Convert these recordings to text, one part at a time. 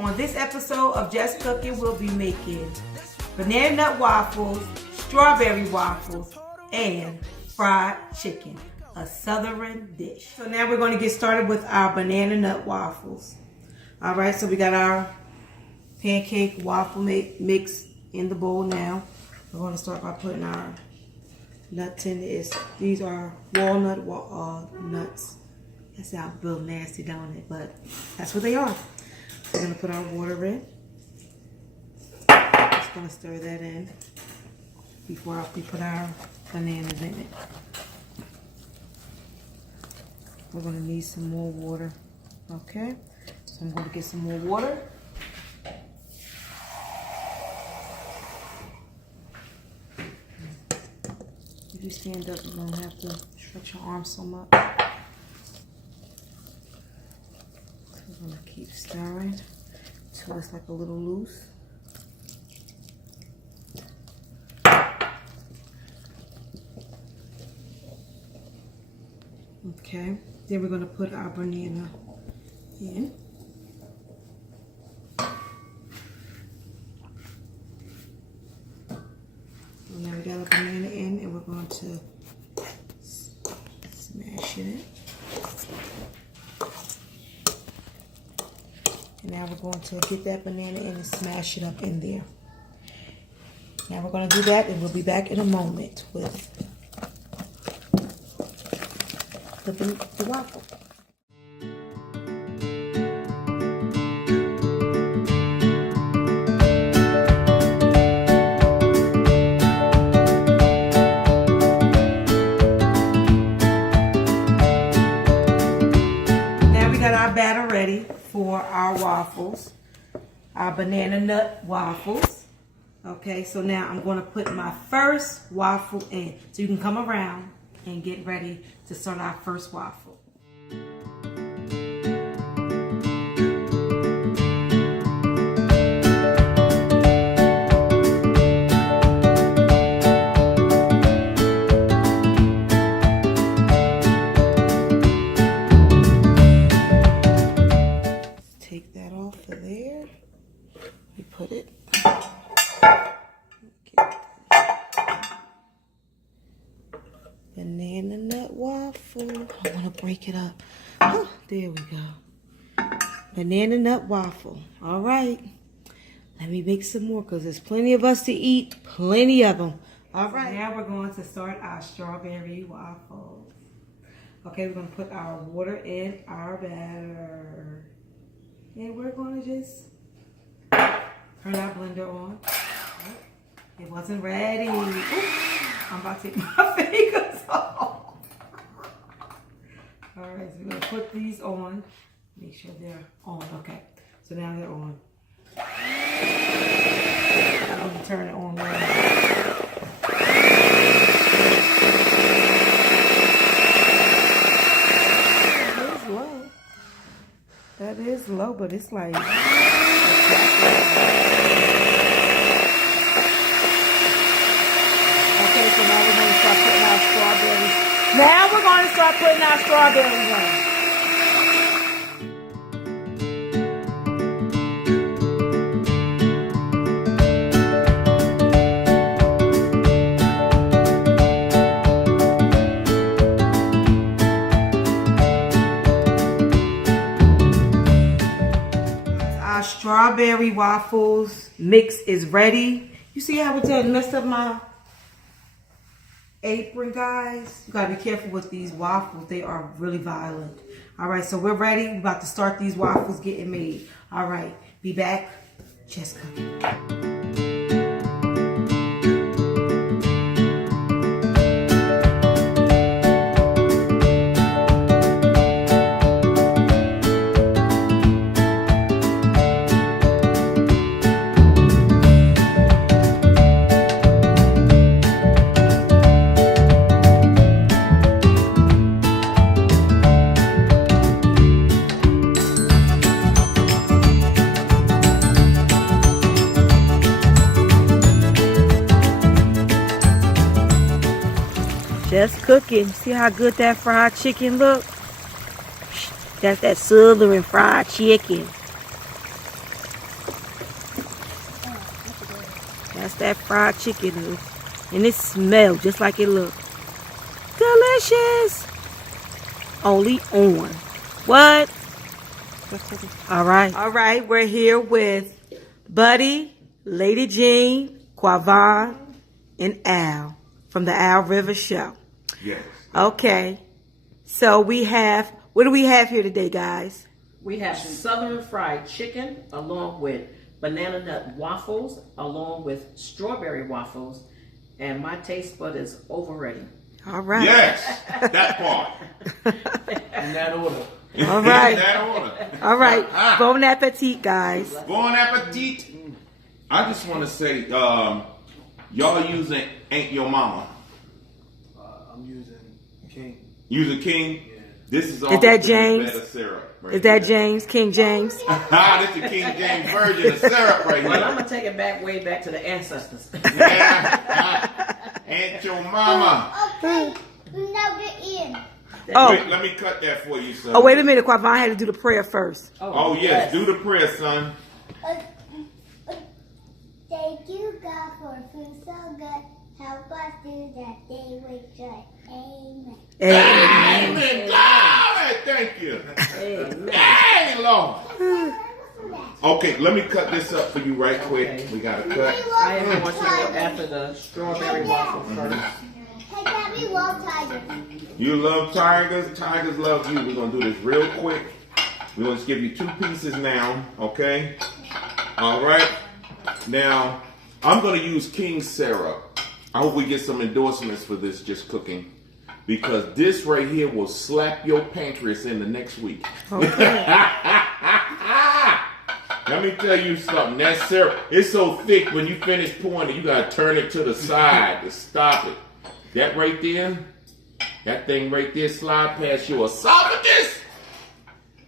On this episode of Just Cooking, we'll be making banana nut waffles, strawberry waffles, and fried chicken, a southern dish. So now we're going to get started with our banana nut waffles. All right, so we got our pancake waffle mix in the bowl now. We're going to start by putting our nuts in this. These are walnut nuts. That sounds a little nasty, don't it? But that's what they are. We're going to put our water in. Just going to stir that in before we put our bananas in it. We're going to need some more water. Okay, so I'm going to get some more water. If you stand up, you don't have to stretch your arms so much. We're going to keep stirring until it's like a little loose. Okay, then we're going to put our banana in. So now we got our banana in, and we're going to smash it in. And now we're going to get that banana in and smash it up in there. Now we're going to do that, and we'll be back in a moment with the waffle. Now we got our batter ready for our waffles, our banana nut waffles. Okay, so now I'm going to put my first waffle in. So you can come around and get ready to start our first waffle. Take that off of there. We put it. Banana nut waffle. I want to break it up. Oh, there we go. Banana nut waffle. All right. Let me make some more because there's plenty of us to eat. Plenty of them. All right. Now we're going to start our strawberry waffles. Okay, we're going to put our water in our batter. And we're going to just turn our blender on. It wasn't ready. Ooh. I'm about to take my fingers off. All right, so we're going to put these on. Make sure they're on. Okay, so now they're on. I'm going to turn it on right now. That is low. That is low, but it's like... Okay, so now we're going to start putting our strawberries. Now we're going to start putting our strawberries in. Our strawberry waffles mix is ready. You see how it messed up my apron, guys? You gotta be careful with these waffles. They are really violent. All right, so we're ready. We're about to start these waffles getting made. All right, be back. Just cooking. Just cooking. See how good that fried chicken look? That's that southern fried chicken. That's that fried chicken. And it smells just like it looks. Delicious. Only on. What? All right. All right, we're here with Buddy, Lady Jean, Quavon, and Al from the Al River Show. Yes. Okay. So we have, what do we have here today, guys? We have southern fried chicken along with banana nut waffles along with strawberry waffles. And my taste bud is over ready. All right. Yes, that part. In that order. All right. In that order. All right. Bon appetit, guys. Bon appetit. I just want to say, y'all using Ain't Your Mama. I'm using King. Using King? Yeah. This is all that James? better syrup. Right Is that here. James, King James? This is the King James version of syrup right Well, I'm here. going to take it back way back to the ancestors. Yeah. Ain't Your Mama. Okay, now get in. Oh. Wait, let me cut that for you, son. Oh, wait a minute. Quavon had to do the prayer first. Oh, yes. Do the prayer, son. Thank you, God, for food so good. Help us do that day with joy. Amen. Amen. Glory. Thank you. Amen. Hey, Lord. Okay, let me cut this up for you right quick. Okay. We got to cut. I am going to go after the strawberry waffle first. Hey, Daddy, love tigers. You love tigers. Tigers love you. We're going to do this real quick. We're going to give you 2 pieces now, okay? All right. Now, I'm going to use King syrup. I hope we get some endorsements for this just cooking. Because this right here will slap your pancreas in the next week. Okay. Let me tell you something. That syrup, it's so thick when you finish pouring it, you got to turn it to the side to stop it. That right there, that thing right there slide past your esophagus.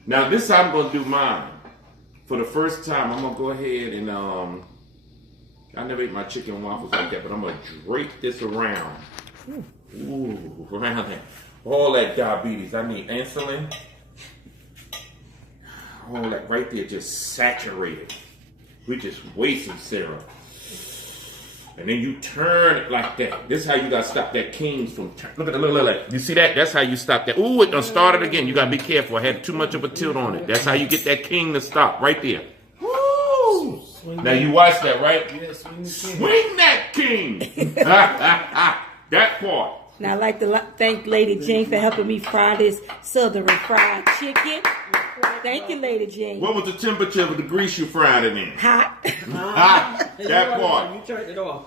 Now this I'm going to do mine. For the first time, I'm going to go ahead and, I never ate my chicken waffles like that, but I'm going to drape this around. Ooh, around there. All that diabetes. I need insulin. All that right there just saturated. We just wasting syrup. And then you turn it like that. This is how you gotta stop that King's from look at the look. You see that? That's how you stop that. Ooh, it done started again. You gotta be careful. I had too much of a tilt on it. That's how you get that King to stop right there. Woo! Now you watch that, right? Yeah, swing the King. Swing that King! That part. Now, I'd like to thank Lady Jean for helping me fry this southern fried chicken. Thank you, Lady Jean. What was the temperature of the grease you fried it in? Hot. Hot. That part. You turned it off.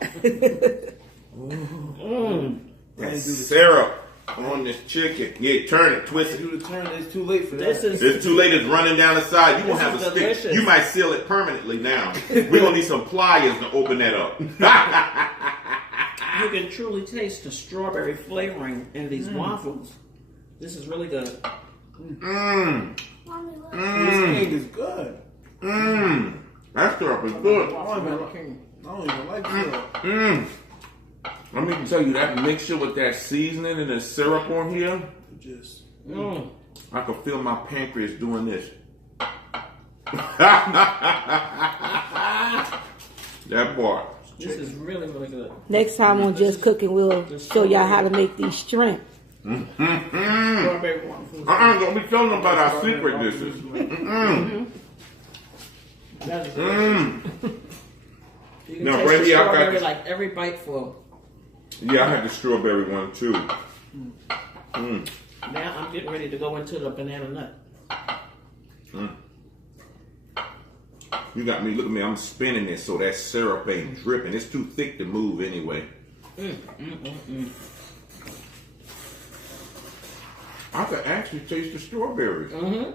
That syrup on this chicken. Yeah, turn it, twist it. Do the turn. It's too late for that. This is It's too late. It's running down the side. You won't This have a is stick. delicious. You might seal it permanently now. We're going to need some pliers to open that up. you can truly taste the strawberry flavoring in these waffles. This is really good. Mmm. Mommy, look. This King is good. Mmm. That syrup is good. I don't even like syrup. Mmm. Let me tell you, that mixture with that seasoning and the syrup on here, Just. I can feel my pancreas doing this. That part. This is really, really good. Next time on Just Cooking, we'll show y'all how to make these shrimp. Strawberry waffles. Don't be telling them about our secret dishes. That is delicious. You can Now, taste right the here, I got strawberry this- like every bite full. Yeah, I had the strawberry one too. Now I'm getting ready to go into the banana nut. You got me, look at me, I'm spinning it so that syrup ain't dripping. It's too thick to move anyway. I could actually taste the strawberries. My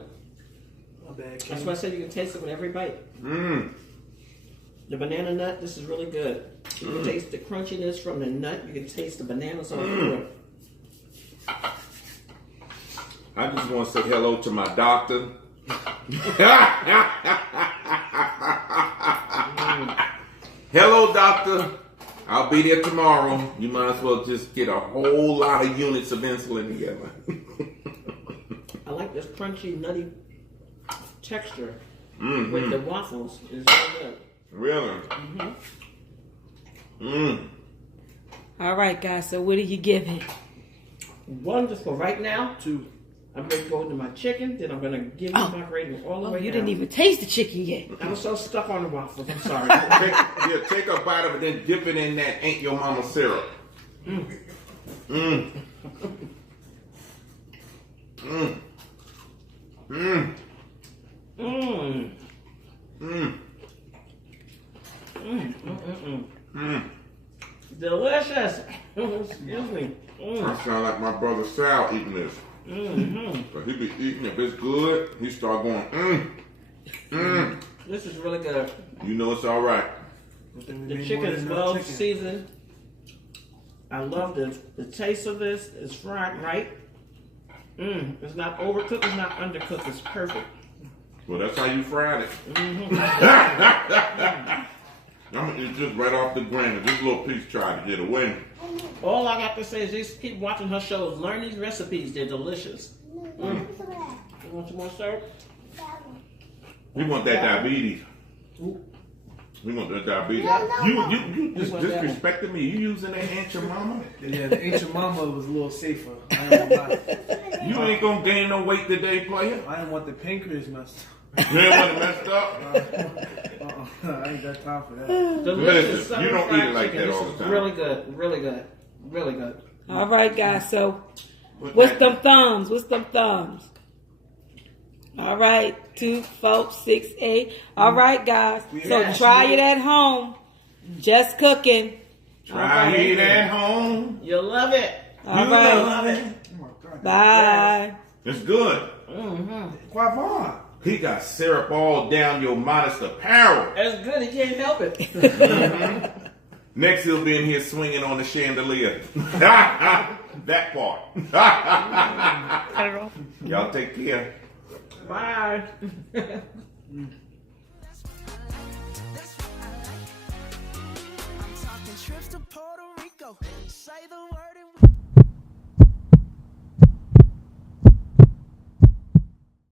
bad, That's King. why I said you can taste it with every bite. The banana nut, this is really good. You can taste the crunchiness from the nut. You can taste the bananas on through it. I just want to say hello to my doctor. Hello, doctor. I'll be there tomorrow. You might as well just get a whole lot of units of insulin together. I like this crunchy, nutty texture with the waffles. It's really good. Really? All right, guys. So what do you give it? Wonderful. Right now, 2. I'm going to go to my chicken, then I'm going to give you my rating all the way You down. didn't even taste the chicken yet. I'm so stuck on the waffles. I'm sorry. Take a bite of it, then dip it in that Ain't Your Mama syrup. Delicious. Excuse me. I sound like my brother Sal eating this. But he be eating, if it's good, he start going, This is really good. You know it's all right. The chicken is well seasoned. I love the taste of this. It's fried right. It's not overcooked. It's not undercooked. It's perfect. Well, that's how you fried it. I'm gonna eat this right off the grain. This little piece tried to get away. All I got to say is just keep watching her shows. Learn these recipes. They're delicious. You want some more syrup? We want that diabetes. We want that diabetes. You just disrespected me. You using that Aunt Your Mama? Yeah, the ancient mama was a little safer. I ain't gonna lie. You ain't gonna gain no weight today, player. I didn't want the pancreas messed You ain't want it messed up. I ain't got time for that. Delicious. Listen, you don't fried eat it like chicken. that all This the is time. Really good. Really good. Really good. All right, guys. So what's them thumbs? What's them thumbs? All right, 2, 4, 6, 8. All right, guys. So try it at home. Just cooking. Try it at home. You'll love it. All You right. love it. Oh my God. Bye. It's good. Guava. He got syrup all down your modest apparel. It's good. You can't help it. Next, he'll be in here swinging on the chandelier. That part. Y'all take care. Bye. Trips to Puerto Rico, say the